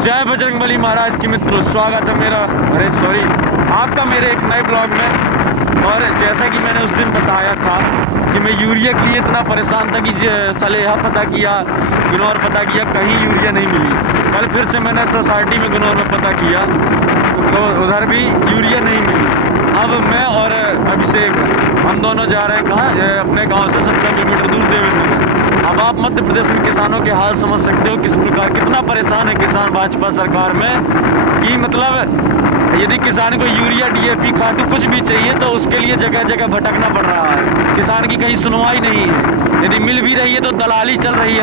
जय बजरंगबली महाराज की मित्रों, स्वागत है मेरा आपका मेरे एक नए ब्लॉग में। और जैसा कि मैंने उस दिन बताया था कि मैं यूरिया के लिए इतना परेशान था कि सलेहा पता किया, गनौर पता किया, कहीं यूरिया नहीं मिली। कल फिर से मैंने सोसाइटी में गनौर में पता किया तो उधर भी यूरिया नहीं मिली। अब मैं और अभिषेक हम दोनों जा रहे हैं कहाँ, अपने गांव से 17 किलोमीटर दूर देवेंद्र। अब आप मध्य प्रदेश में किसानों के हाल समझ सकते हो किस प्रकार कितना परेशान है किसान भाजपा सरकार में, कि मतलब यदि किसान को यूरिया डीएपी खाद कुछ भी चाहिए तो उसके लिए जगह जगह भटकना पड़ रहा है। किसान की कहीं सुनवाई नहीं है। यदि मिल भी रही है तो दलाली चल रही है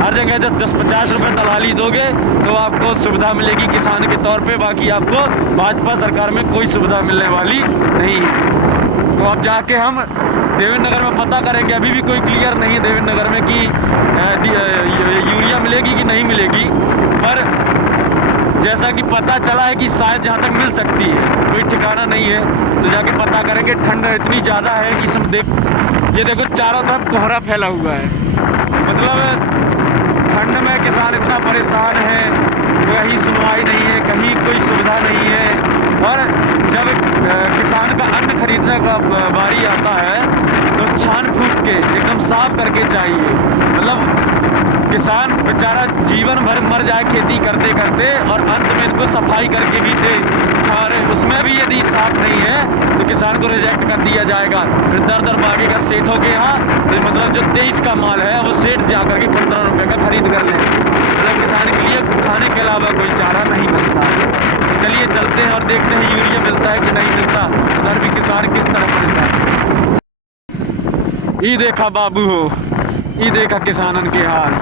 हर जगह 10-50 रुपये दलाली दोगे तो आपको सुविधा मिलेगी किसान के तौर पे, बाकी आपको भाजपा सरकार में कोई सुविधा मिलने वाली नहीं है। तो अब जाके हम देवेंद्र नगर में पता करेंगे। अभी भी कोई क्लियर नहीं है देवेंद्र नगर में कि यूरिया मिलेगी कि नहीं मिलेगी, पर जैसा कि पता चला है कि शायद जहाँ तक मिल सकती है, कोई ठिकाना नहीं है। तो जाके पता करेंगे। ठंड इतनी ज़्यादा है कि सब ये देखो चारों तरफ कोहरा फैला हुआ है। मतलब ठंड में किसान इतना परेशान है, कहीं सुनवाई नहीं है, कहीं कोई सुविधा नहीं है। और जब किसान का अन्न खरीदने का बारी आता है तो छान फूंक के एकदम साफ करके चाहिए। मतलब किसान बेचारा जीवन भर मर जाए खेती करते करते और अंत में इनको सफाई करके भी दे, उसमें भी यदि साफ नहीं है तो किसान को रिजेक्ट कर दिया जाएगा। फिर दर भागेगा सेठों के यहाँ। तो मतलब जो 23 का माल है वो सेठ जा करके 15 रुपये का खरीद कर लेंगे। मतलब किसान के लिए खाने के अलावा कोई चारा नहीं बचता है। तो चलिए चलते हैं और देखते हैं यूरिया मिलता है कि नहीं मिलता, उधर भी किसान किस तरह परेशान है। ये देखा बाबू हो, ये देखा किसानन के हाल।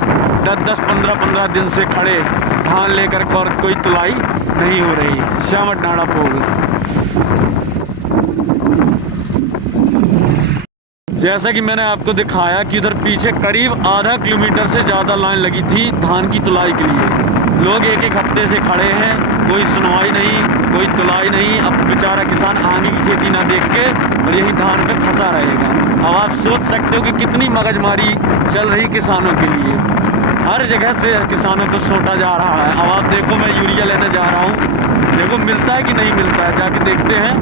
10-10, 15-15 दिन से खड़े धान लेकर और कोई तुलाई नहीं हो रही। श्यामट नाड़ा पोल। जैसा कि मैंने आपको दिखाया कि उधर पीछे करीब आधा किलोमीटर से ज़्यादा लाइन लगी थी धान की तुलाई के लिए। लोग एक एक हफ्ते से खड़े हैं, कोई सुनवाई नहीं, कोई तुलाई नहीं। अब बेचारा किसान आगे की खेती ना देख के और यही धान पे फंसा रहेगा। अब आप सोच सकते हो कि कितनी मगजमारी चल रही किसानों के लिए। हर जगह से किसानों को सोटा जा रहा है। अब आप देखो, मैं यूरिया लेने जा रहा हूँ, देखो मिलता है कि नहीं मिलता है, जाके देखते हैं।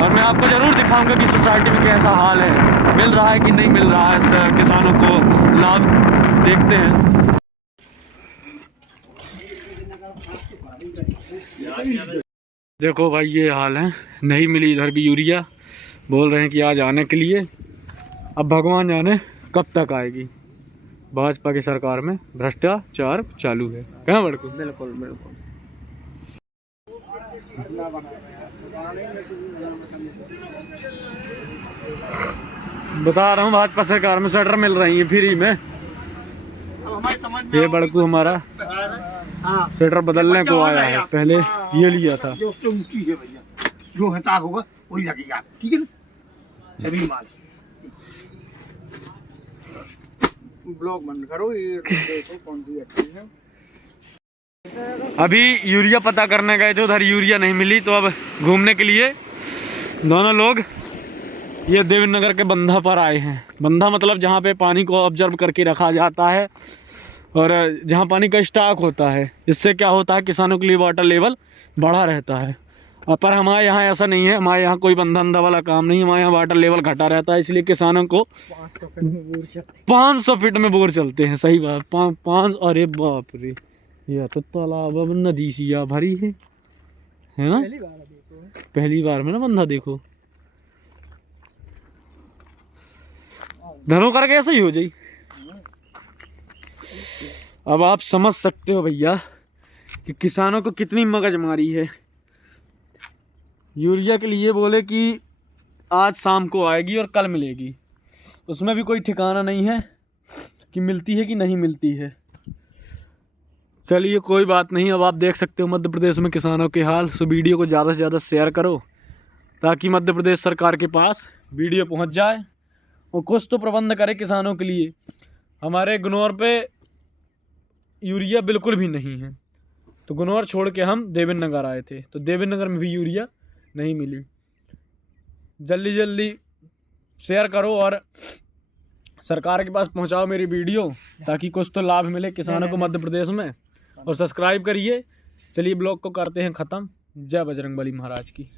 और मैं आपको ज़रूर दिखाऊंगा कि सोसाइटी में कैसा हाल है, मिल रहा है कि नहीं मिल रहा है किसानों को लाभ। देखते हैं। देखो भाई ये हाल है, नहीं मिली इधर भी यूरिया। बोल रहे हैं कि आज आने के लिए। अब भगवान जाने कब तक आएगी। भाजपा की सरकार में भ्रष्टाचार चालू है। कहाँ बड़को? बिल्कुल बिल्कुल। बता रहा हूँ भाजपा सरकार में शटर मिल रही है फ्री में। ये बड़कू हमारा शटर बदलने को आया है, पहले ये लिया था। जो उससे ऊंची है भैया, जो हिसाब होगा वही लगेगा, ठीक है ना। अभी माल ब्लॉग बंद करो, ये देखो कौन सी अच्छी है। अभी यूरिया पता करने गए थे, उधर यूरिया नहीं मिली, तो अब घूमने के लिए दोनों लोग ये देवेंद्र नगर के बंधा पर आए हैं। बंधा मतलब जहाँ पे पानी को ऑब्जर्व करके रखा जाता है और जहाँ पानी का स्टॉक होता है। इससे क्या होता है, किसानों के लिए वाटर लेवल बढ़ा रहता है। पर हमारे यहाँ ऐसा नहीं है, हमारे यहाँ कोई बंधा अंधा वाला काम नहीं है। हमारे यहाँ वाटर लेवल घटा रहता है, इसलिए किसानों को 500 फीट में बोर चलते हैं। सही बात, 5। अरे बाप रे, यह तो तालाब अब नदी सी भरी है ना। पहली बार में ना बंधा देखो, धनो करके ऐसा ही हो जाए। अब आप समझ सकते हो भैया कि किसानों को कितनी मगजमारी है। यूरिया के लिए बोले कि आज शाम को आएगी और कल मिलेगी, उसमें भी कोई ठिकाना नहीं है कि मिलती है कि नहीं मिलती है। चलिए कोई बात नहीं। अब आप देख सकते हो मध्य प्रदेश में किसानों के हाल। सो वीडियो को ज़्यादा से ज़्यादा शेयर करो ताकि मध्य प्रदेश सरकार के पास वीडियो पहुंच जाए और कुछ तो प्रबंध करे किसानों के लिए। हमारे गनौर पे यूरिया बिल्कुल भी नहीं है, तो गनौर छोड़ के हम देवेंद्र नगर आए थे, तो देवेंद्र नगर में भी यूरिया नहीं मिली। जल्दी जल्दी शेयर करो और सरकार के पास पहुंचाओ मेरी वीडियो, ताकि कुछ तो लाभ मिले किसानों को मध्य प्रदेश में। और सब्सक्राइब करिए। चलिए ब्लॉग को करते हैं ख़त्म। जय बजरंगबली महाराज की।